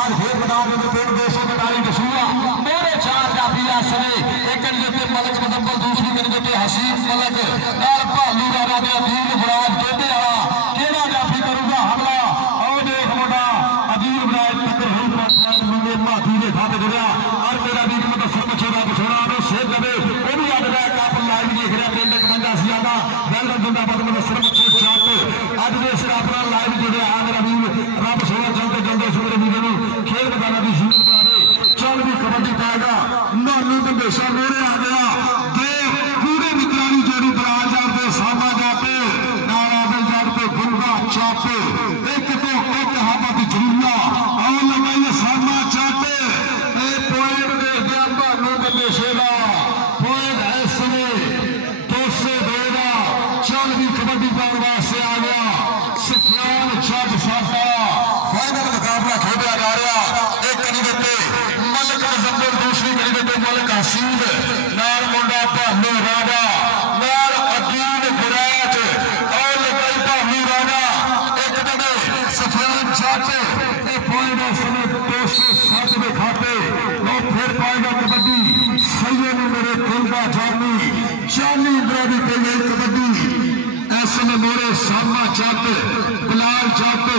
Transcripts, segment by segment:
बाद फिर मैदान में फिर 242 कसूरा मेरे 4 जाफी आसरे एक कंधे मलक मुदब्बर दूसरी कंधे हसीन मलक नाल भालू राणा दे अदील फराज दोदे वाला केड़ा जाफी करूगा हमला और देख मुंडा अदील फराज टक्कर हुई पास मुंडे माफी दे खाते गया और मेरा भी मुदस्सर मछोड़ा बछोड़ा नो शेर दबे ओनू याद रहा काप लाइव देख रहा पिंड कमंडा सियादा वेलडन जिंदाबाद मुदस्सर मछोड़ चाट आज दे सिर अपना लाइव जुड़े आ मेरा भी रब सोना चलते चलते सुमरे भी नु खेल मैदान की सीमत बना दे चल भी कबड्डी पाएगा नानू बंदेशा मोरे आ गया दे पूरे मित्रानी जोड़ी बराजा पे सामा जाते नारा बल जाते गुंगा चापे एक तो एक हाथ जुमला और लगाइए सामा चाटे ए पॉइंट दे दिया नानू बंदेशे दा पॉइंट है समय 202 दा चल भी कबड्डी पाने वास्ते आ गया सफियान जज साडा फाइनल मुकाबला खेलिया जा रहा एक कड़ी दे मलक मुजम्मिल दूसरी कड़ी दे मलक हसीन नाल मुंडा भालू राणा नाल अदील फराज और लगाई भालू राणा एक दे सफियान जज ए पॉइंट है समय 207 में खाते और फिर पाएगा कबड्डी सैयद मेरे कुलबा जानी जानी इंद्रा भी कही गई कबड्डी ऐसे मेरे सामा जाते बिलाल जाते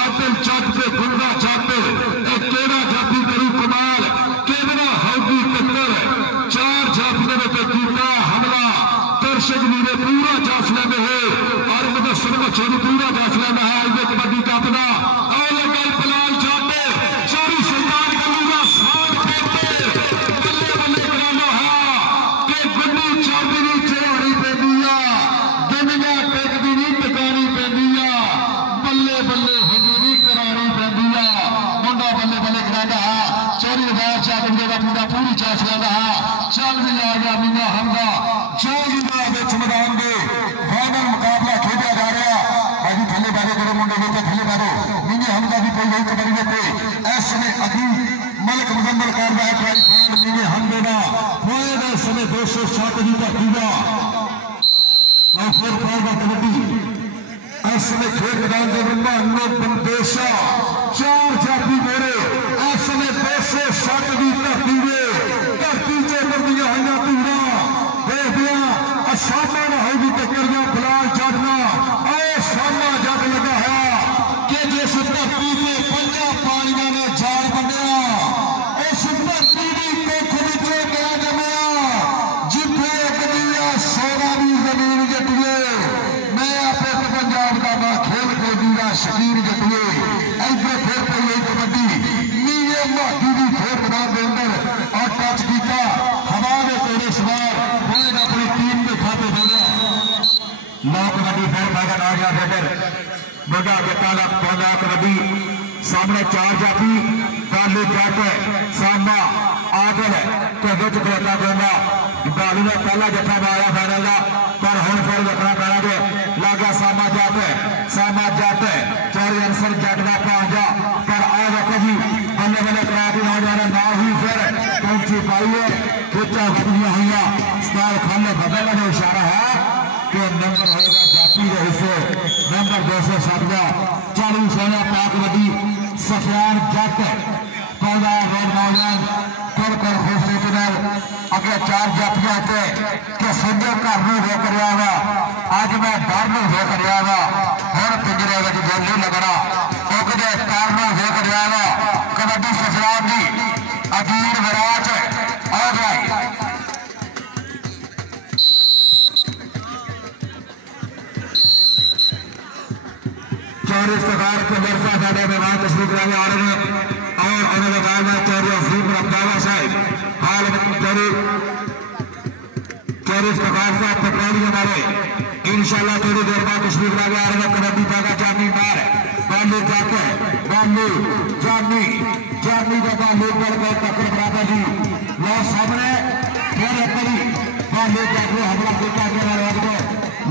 आदिल जाते गुंडा जाते एक केड़ा जाती करू कमाल केवना हौदी टक्कर 4 जाफियों ने कीता हमला दर्शक मेरे पूरा जाफिया में है और मुदस्सर मछोड़ी पूरा जाफिया में है आज कबड्डी टपना और लगाई बिलाल जाते चोरी सरकार करूंगा साथ करते बल्ले बल्ले कराना है कि गुड्डी चौधरी चढ़ानी पैदी दुनिया टेकदी नहीं टकानी पैदी बल्ले बल्ले हजूरी करानी पैदी मुंडा बल्ले बल्ले कराना है चोरी बार चादर का मुंडा पूरी चाफिया का चल भी आ गया मीना हमदा जो मैदान के फाइनल मुकाबला खेला जा रहा भाई थले बारे करो मुंडे के थले बारे मीने हमदा भी कोई नहीं कबड्डी पे इस समय अभी मलक मुजम्मिल कर रहा है ट्राई फील्ड मीने हमदे ना पॉइंट इस समय 207 की धरती और फिर पाएगा कबड्डी इस समय खेल मैदान के नानू बंदेशा 4 जाफी मेरे इस समय 207 की धरती से करदियां हुई धूड़ा देख दिया सामा ना होगी टक्कर गया बिलाल जटना और सामा जट लगा है कि जिस धरती से पंजा पानियों ने जाल बनिया उस धरती की कुख विचों क्या जमया जिथे एक दिया सोना की जमीन जटिए मैं आपे पंजाब का ना खेल के दिया शकीर जटिए इधर फिर पई कबड्डी नीले माटी की खेल मैदान के अंदर और टच किया हवा में तेरे सवार पॉइंट अपनी टीम के खाते दे नौ कबड्डी फिर पाएगा ना गया फिर बड़ा जट्टा का पौधा कबड्डी सामने 4 जाफी बालू जट सामा आदल के बिच खड़ोता गोंदा बालू ने पहला जट्टा मारा फाइनल का पर हुण फिर जट्टा करेंगे लागा सामा जट चौरी अंसर जट का भांजा पर आ देखो जी बल्ले बल्ले करा के नौजवान ना ही फिर पहुंची पाई है खिचा बदलियां हुई स्टार खाने बदलने का इशारा है कि नंबर होगा जाफी के हिस्से नंबर 207 का 40 सोना पाक कबड्डी सफियान जट पौधा रोड नौजवान कुल कर खूबसूरत अगे 4 जाफियां थे कि समझो घर में हो कर आवा अज मैं डर में हो कर आवा हर पिंजरे में गोल नहीं लगना क्योंकि कार में हो कर आवा कबड्डी सफियान की अदील विराज और चौरी सरकार के वर्षा साढ़े मेहमान तस्वीर कराने आ रहे हैं और उन्होंने कहा चौरी अफीम रब्बावा साहब हाल चौरी सरकार साहब पेट्रोलियम हमारे इंशाल्लाह थोड़ी देर बाद तस्वीर कराने आ रहे हैं कबड्डी पाएगा जानी मार बालू जाते बालू जानी का बालू पर टक्कर बराबर जी लो सामने फिर एक बारी बालू जाते हमला किया गया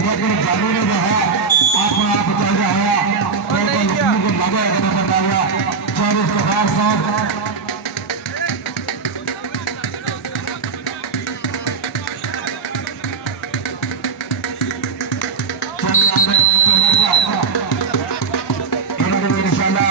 लेकिन जानी ने जो है अपना आप चल रहा है चौबीस प्रकार साहब इंशाल्लाह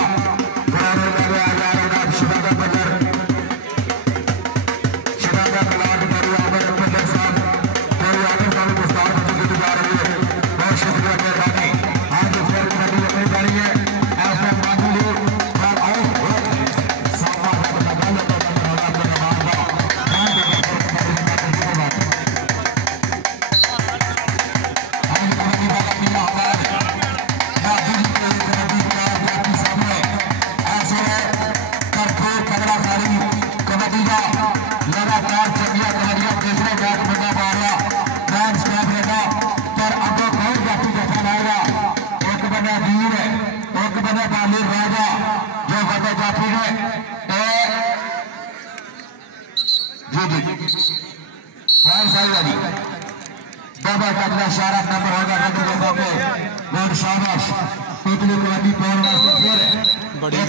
जाफी ने जी सारी बाबा टकरा इशारा नंबर होगा रंग बाबा पे बहुत शाबाश टोटली कबड्डी पावर वास्ते फिर बड़ी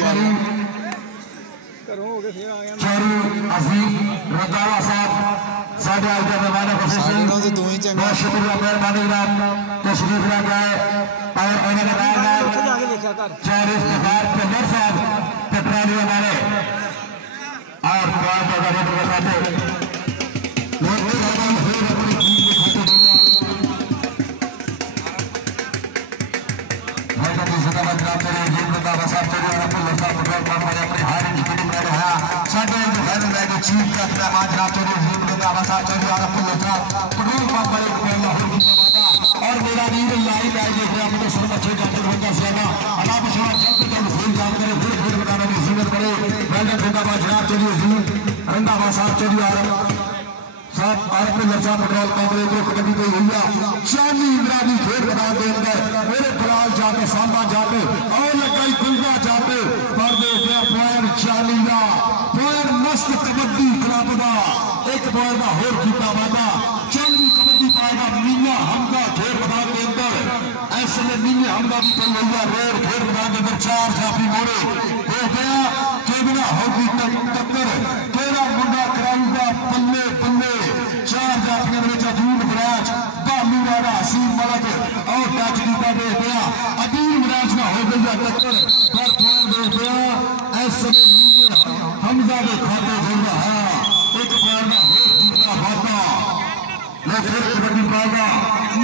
चोरू अजीम रंगावा साहब साढ़े आज का मेहमान बहुत शुक्रिया मेहरबानी तशरीफ ला गए और उन्होंने चार इफ्तिखार पेंडर साहब पेट्रोली हमारे और बहुत जगह बताते चीफ का मेहमान जनाब चौधरी और मेरा नीर लाइव है जो मुझे सर अच्छे जाकर होता सेना अल्लाह पिछड़ा जल्द जल्द फूल काम करे फूल बनाने की जरूरत पड़े वेलकम जिंदाबाद जनाब चौधरी रंधावा साहब चौधरी आरम साहब आरम लर्जा पेट्रोल पंप को कबड्डी को हुआ चाली इमरानी खेल मैदान के अंदर मेरे बलाल जाते सामा जाते और लगाई गुलगा जाते पर दे पॉइंट 40 का पॉइंट मस्त कबड्डी क्लब का एक पॉइंट का होर कीता वादा चंदी कबड्डी पाएगा मीना हमदा खेल मैदान के अंदर ऐसे मीना हमदा भी कोई हुआ रोड खेल मैदान के अंदर 4 जाफी मोड़े हो गया केवड़ा होगी टक्कर तेरा मुंडा कराऊंगा पल्ले पल्ले 4 जाफियों में जदून बराज बालू वाला हसीन मलक और टाचरीका दे गया अदील मराज का हो गया टक्कर पर पॉइंट दे गया ऐसे हमजा के खाते जुड़ रहा एक पॉइंट हो दूसरा भागा मैं फिर कबड्डी पाएगा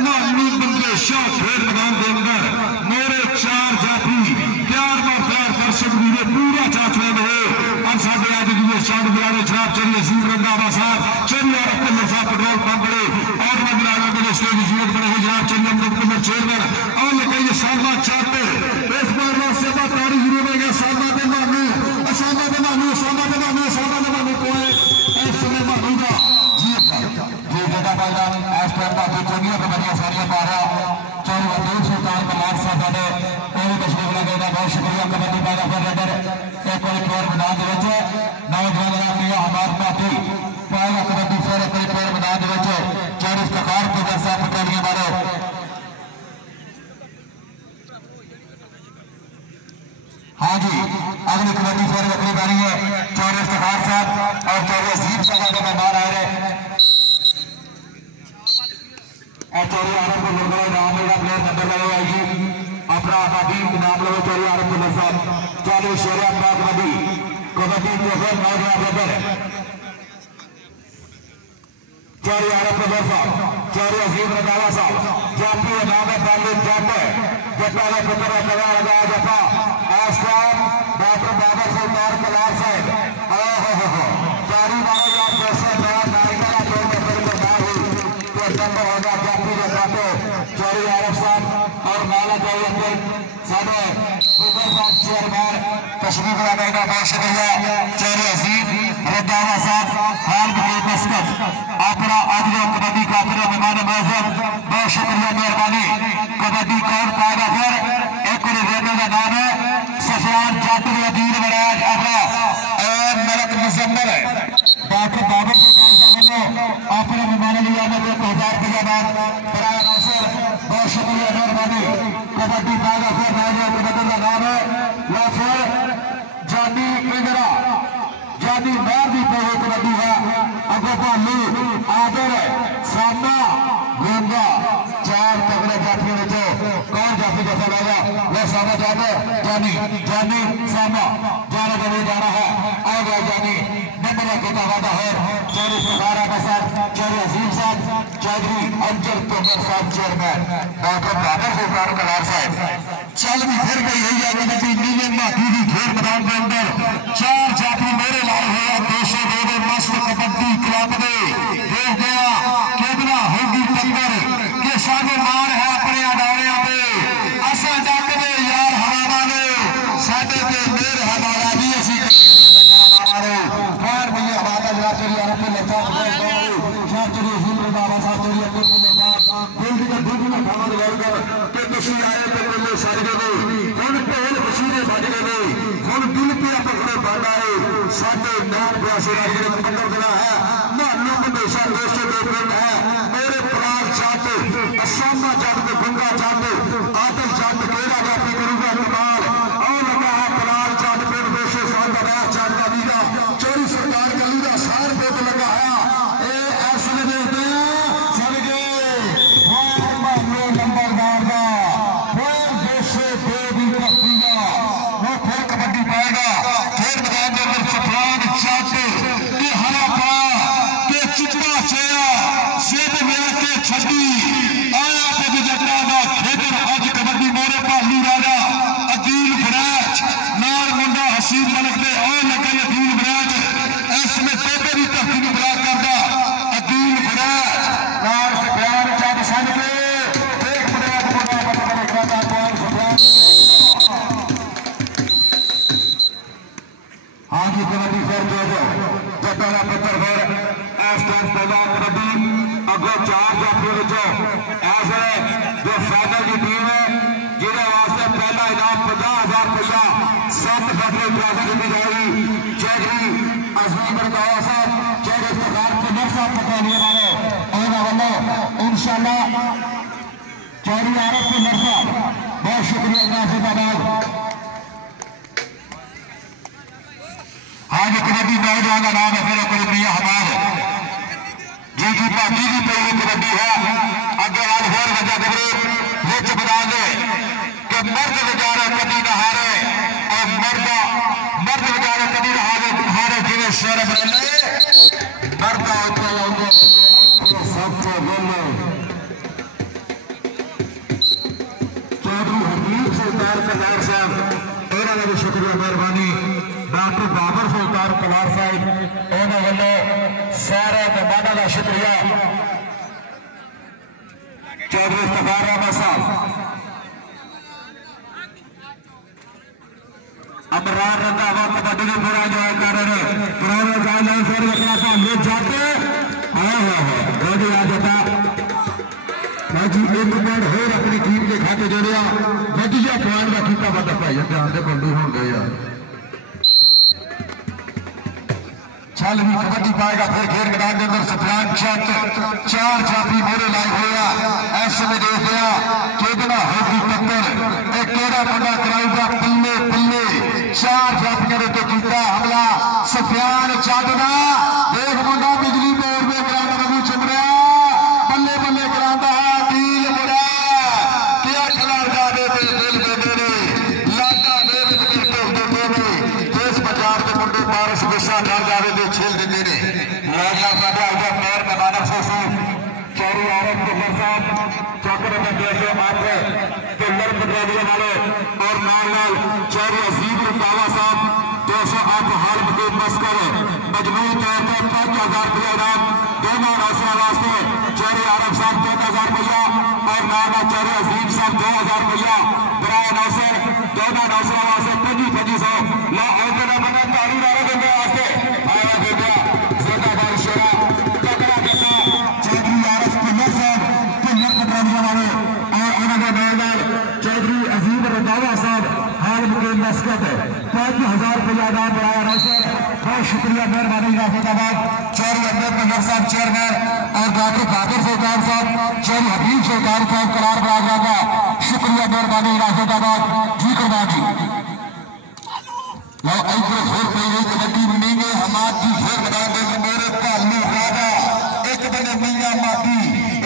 मानी बंदे शाह खेल मैदान के अंदर मेरे 4 जाफी प्यार में प्यार दर्शक मेरे पूरा चाचने में हो और साढ़े आज की शान बुलाने जनाब चलिए अजीम रंगावा साहब चलिए अब्दुल साहब पेट्रोल पंप बड़े और मगराना के स्टेज जरूरत पड़े जनाब चलिए अब्दुल चेयरमैन और लगाइए सालमा चाहते इस बार सेवा तारी जरूर है सालमा के मानू सालमा के मानू सालमा के मानू सालमा के मानू कोई इस समय मानूगा जी जी जगह पाएगा इस टाइम का जो चंगिया के बढ़िया सारियां पा रहा चाहे वह सुल्तान कमाल साहब ने कोई तशरीफ लगेगा बहुत शुक्रिया कबड्डी पाएगा फिर रेडर एक कोई प्लेयर मैदान के नौजवान मियां हमार पार्टी पाएगा कबड्डी फिर एक कोई प्लेयर मैदान के चार इफ्तिखार के जैसा पकड़िए मारो हाँ जी अगली कबड्डी फिर अपनी बारी है चार इफ्तिखार साहब और चार अजीम साहब के मेहमान आ रहे चौरी आरम को मुर्गा नाम मेरा प्लेयर नंबर लगे आएगी अपना आबादी नाम लोग चौरी आरम को साहब चालू शेरिया कबड्डी कबड्डी को फिर नौजवान ब्रदर चौरी आरम को साहब चौरी अजीम रंगावा साहब जापी नाम है पंडित जापे जपा का पुत्र लगा लगाया जपा आस्तान डॉक्टर बाबर सुल्तान कलार साहब चारी बारह यार पैसे नायका का नंबर होगा जाफी के साथ चौरी आरफ साहब और नाला चाहिए साढ़े सुपर साहब चेयरमैन तशरीफ लगाएगा बहुत शुक्रिया चौरी अजीम रंधावा साहब हाल की मस्कत अपना आज कबड्डी का फिर मेहमान मौजूद बहुत शुक्रिया मेहरबानी कबड्डी कौन पाएगा फिर एक रेडो का नाम है सफियान जाटुल अदील मराज अपना मलक मुजम्मल है बाकी बाबर अपने मेहमान लिया 1000 रुपया बाद बराया नासिर बहुत शुक्रिया मेहरबानी कबड्डी पाएगा फिर नौजवान कबड्डी का नाम है या फिर जानी इंदिरा जानी मैर भी पहले कबड्डी है अगो भालू आदर सामा गोंगा 4 तगड़े जाफी ने कौन जाफी का फैलाएगा वह सामा जाते जानी जानी सामा जाने का भी जाना है आ गया जानी नंबर का वादा है चौरी सुखारा का साथ चौरी अजीम साहब चौधरी अंजल तोमर साहब चेयरमैन डॉक्टर बाबर सुल्तान कलार साहब चल भी फिर गई है या कबड्डी नीले माथी की खेल मैदान के अंदर 4 जाफी मेरे लाए हुए देशों दे मस्त कबड्डी क्लब ने देख गया केवड़ा होगी टक्कर के सामने मार है अपने अडाड़िया पे असा डकने यार हवाना ने साडे पे मेर हवाला भी असी मारो फार भैया हवाला जरा चली आरम पे लगा शाह चली अजीम रंधावा साहब चली अब्दुल साहब गोल्डी का दूध में खाना लगाकर के कसी आए तो सारे हुन पहल पसीने बज गए हुन दिल पे पास राजगढ़ पंदर दिना है मानू हमेशा 202 पिंड है मेरे पलाल जट असामा जट ते गंगा जट आदल जट केड़ा जाती करूगा कमाल और लगा है पलाल जट पिंड 200 साल का राज जट का लीला चोरी सरकार गली का सार पे लगा है ये ऐसे देखते हैं सरगे मानू नंबरदार का फिर 202 भी करती है वो फिर कबड्डी पाएगा फिर मैदान के अंदर सफरान जट के हरा पा के चिट्टा चेहरा सेब मिला के छड्डी आया पग जट्टा का खेतर अज कबड्डी मोरे भालू राजा अदील फरैज नाल मुंडा हसीन मलक दे और लगे अदील फरैज इसमें तोबे की धरती में ब्लॉक करदा अदील फरैज नाल सफरान जट सन के एक फरैज मुंडा पता करदा कौन सफरान हाँ जी कबड्डी फिर जो जट्टा का पत्थर फिर इस टाइम पहला कबड्डी अगो 4 जाफी ऐसे जो फाइनल की टीम है जिन्हें वास्ते पहला इनाम 50,000 रुपया 7 फटले ट्रॉफी दी जाएगी चौधरी अजीम रंधावा साहब चौधरी सरकार के नर साहब पकड़ने वाले वालों इंशाल्लाह चौधरी आरफ के नर साहब बहुत शुक्रिया जिंदाबाद। हाँ जी कबड्डी नौजवान का नाम है मेरे को मियां हमारे जी की पार्टी की पहली कबड्डी है अगे आज होर वजह दबरे विच बता दे कि मर्द बेचारे कभी न हारे और मर्द बेचारे कभी न हारे जिन्हें शेर बने मर्द सबसे बोलो चौधरी हबीब सुल्तान कलार साहब इन्होंने भी शुक्रिया मेहरबानी डॉक्टर बाबर सुल्तान कलार साहब उन्होंने वालों सारे मेहमानों का शुक्रिया चौधरी इफ्तिखार रहमान साहब अमरान रंधावा कबड्डी में पूरा एंजॉय कर रहे हैं ग्राउंड में गाइडलाइन सर रखना था ये जाते गोदी आ जाता जी एक पॉइंट होर अपनी टीम के खाते जोड़िया वधिया पॉइंट का कीता वादा भाई ध्यान से बंदू हो गए यार चल भी कबड्डी पाएगा फिर खेल मैदान के अंदर सफरान जट 4 जाफी मोरे लाइव होया ऐसे में देख दिया केदना होगी टक्कर एक केड़ा मुंडा कराऊगा पल्ले पल्ले 4 जाफियां तो कीता हमला सफरान जट दा देख मुंडा बिजली बोर्ड में ग्राउंड में चुम रहा बल्ले बल्ले करांदा है दिल मुड़ा क्या खिलाड़ जा दे दिल दे दे लाटा दे दे देश पंजाब के मुंडे पारस गुस्सा कर जा रहे खेल देते ने राजा साहब आजा पैर में मानव से चौरी आरफ के साहब चौकर में देखे मात्र तो लड़ पकड़ने वाले और नाल चौरी अजीम रंधावा साहब 208 हाल के मस्कर मजबूत तौर पर 5,000 रुपया इनाम दोनों रास्ता वास्ते चौरी आरफ साहब 3,000 रुपया और नाल चौरी अजीम साहब 2,000 रुपया बराए नौसर दोनों नौसर वास्ते 25,500 ला और बना तारी वाले बंदे वास्ते आया बेटा जिंदाबाद शेरा तगड़ा बेटा चौधरी आरफ कुल्लर साहब कुल्लर कटरानिया वाले और उन्होंने मैदान चौधरी अजीम रंधावा साहब हाल मुकेम मस्कत 5,000 रुपया इनाम बढ़ाया नौसर बहुत शुक्रिया मेहरबानी राफेदाबाद चौधरी अहमद कुल्लर साहब चेयरमैन और डॉक्टर बाबर सुल्तान साहब चौधरी हबीब सुल्तान साहब कलार बरागरा का शुक्रिया मेहरबानी राफेदाबाद जी कुर्बान जी लो इधर फिर पहले कबड्डी मिंगे हमाद की फिर मैदान के मेरे भालू राजा एक बने मियां माटी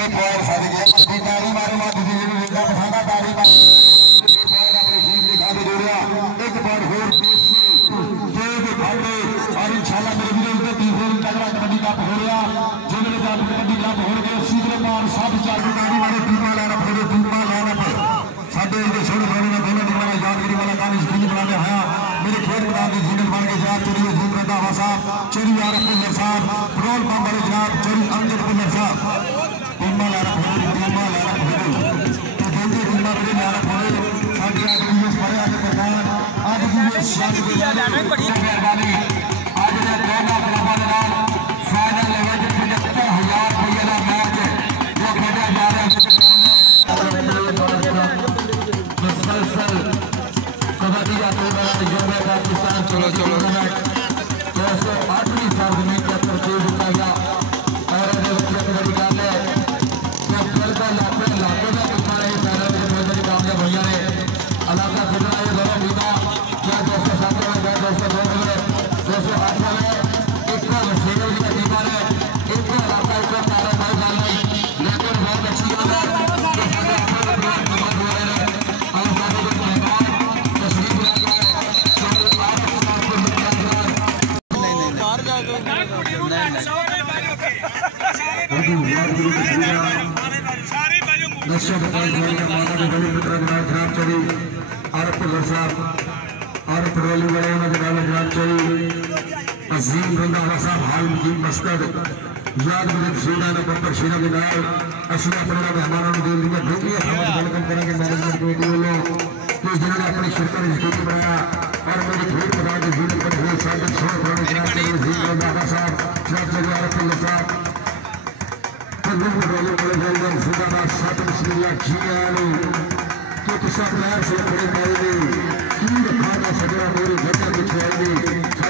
एक और सारी गया तारी मारी माटी जी ने बसाना तारी मारी एक बार अपनी टीम दिखा दे जोड़िया एक बार होर देश से जो दिखाते और इंशाल्लाह मेरे वीरों को तीसरे तगड़ा कबड्डी कप हो गया जिन्होंने जादू कबड्डी कप हो गया सीधे मार सब चालू तारी मारी टीम लाना फिर टीम लाना पे साडे इधर छोड़ छोड़ ने दोनों टीम वाला यादगिरी वाला काम स्क्रीन बनाने आया मेरे खेल मैदान के जिंदल बन के जनाब चोरी अजीम रंधावा साहब चोरी आरफ कुल्लर साहब पेट्रोल पंप वाले जनाब चोरी अमजद कुल्लर साहब टीमा लारफ हो तो जल्दी टीमा बड़े लारफ हो साढ़े आज यूएस बड़े आगे प्रधान आज यूएस शादी के मेहरबानी आज ने दोनों क्लबों के नाम फाइनल लेवल पे 75,000 रुपये का मैच जो खेला जा रहा है मुसलसल कबड्डी का टूर्नामेंट जो है पाकिस्तान चलो 208वीं साल अजीम रंधावा साहब हाल की मस्कद याद मेरे सीधा ने पर शीना के नाल असली अपने मेहमानों ने दिल दिया ढूंढिए समझ वेलकम करेंगे मैनेजमेंट कमेटी वालों कि जिन्होंने अपनी शिरकत स्टेज बनाया और मेरी भीड़ बता के भीड़ पर हुए साबित छोड़ छोड़ जनाब चाहिए अजीम रंधावा साहब जनाब चाहिए आरफुल्ला साहब तो लोग वालों को बोलते जिंदाबाद साथ बिस्मिल्लाह जी आलू तो तुसा प्यार से बड़े पाएंगे की रखा ना सजना मेरे घर में बिछवाएंगे